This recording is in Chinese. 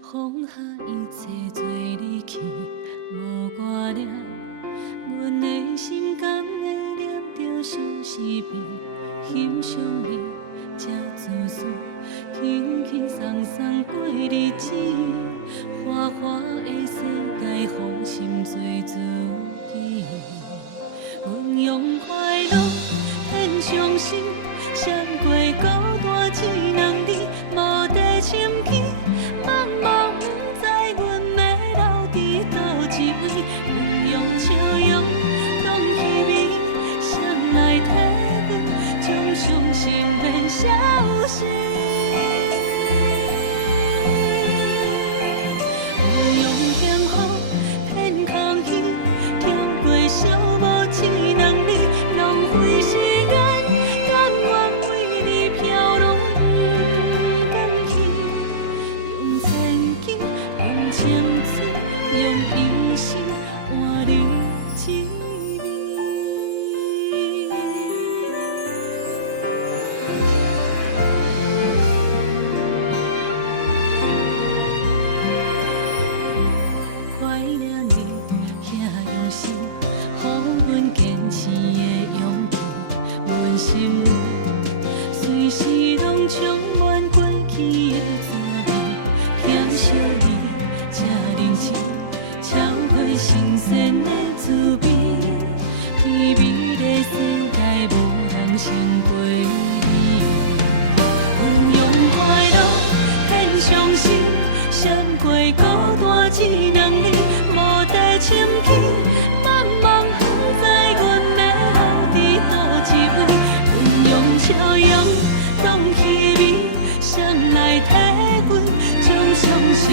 放下一切做你去，无我俩，阮的心甘会念着相思悲，欣赏你这自私，轻轻松松过日子，花花的世界，放心做自己。阮用快乐献伤心，闪过孤单一两日，无地深去，茫茫不知阮要留伫倒一位。阮用笑容挡虚伪，谁来替阮将伤心变消失？阮用幸福骗空虚，跳过寂寞一两日，浪费时间，甘愿为你飘浪不甘去，用千金，用情字，用一生换你一味。怀念你遐用心，予阮坚持的勇气，阮心里随时拢充满过去的滋味。享受你这认真，超过新鲜的滋味。甜美的世界，无人胜过你。阮用快乐献伤心，闪过孤单一两日，无地深去，茫茫不知阮要留伫倒一位。阮用笑容挡虚伪，谁来替阮将伤心